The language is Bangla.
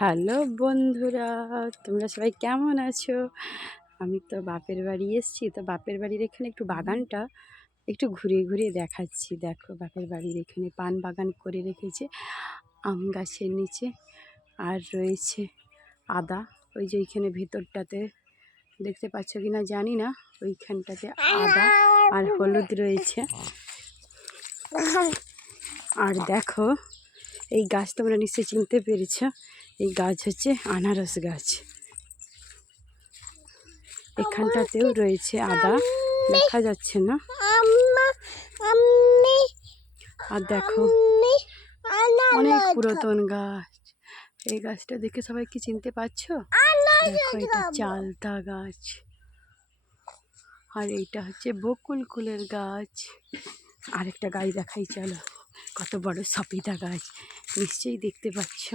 হ্যালো বন্ধুরা, তোমরা সবাই কেমন আছো? আমি তো বাপের বাড়ি এসেছি, তো বাপের বাড়ির এখানে একটু বাগানটা একটু ঘুরিয়ে ঘুরিয়ে দেখাচ্ছি। দেখো, বাপের বাড়ির এখানে পান বাগান করে রেখেছে আম গাছের নিচে, আর রয়েছে আদা। ওই যে ওইখানে ভেতরটাতে দেখতে পাচ্ছ কি না জানি না, ওইখানটাতে আদা আর হলুদ রয়েছে। আর দেখো, এই গাছ তোমরা নিশ্চয়ই চিনতে পেরেছ, এই গাছ হচ্ছে আনারস গাছ। এখানটাতেও রয়েছে আদা, দেখা যাচ্ছে না। আর দেখো, অনেক পুরাতন গাছ। এই গাছটা দেখে সবাই কি চিনতে পারছো? দেখো, এটা চালতা গাছ, আর এইটা হচ্ছে বকুল ফুলের গাছ। আরেকটা গাছ দেখাই, চলো। কত বড় সপিতা গাছ, নিশ্চয়ই দেখতে পাচ্ছ।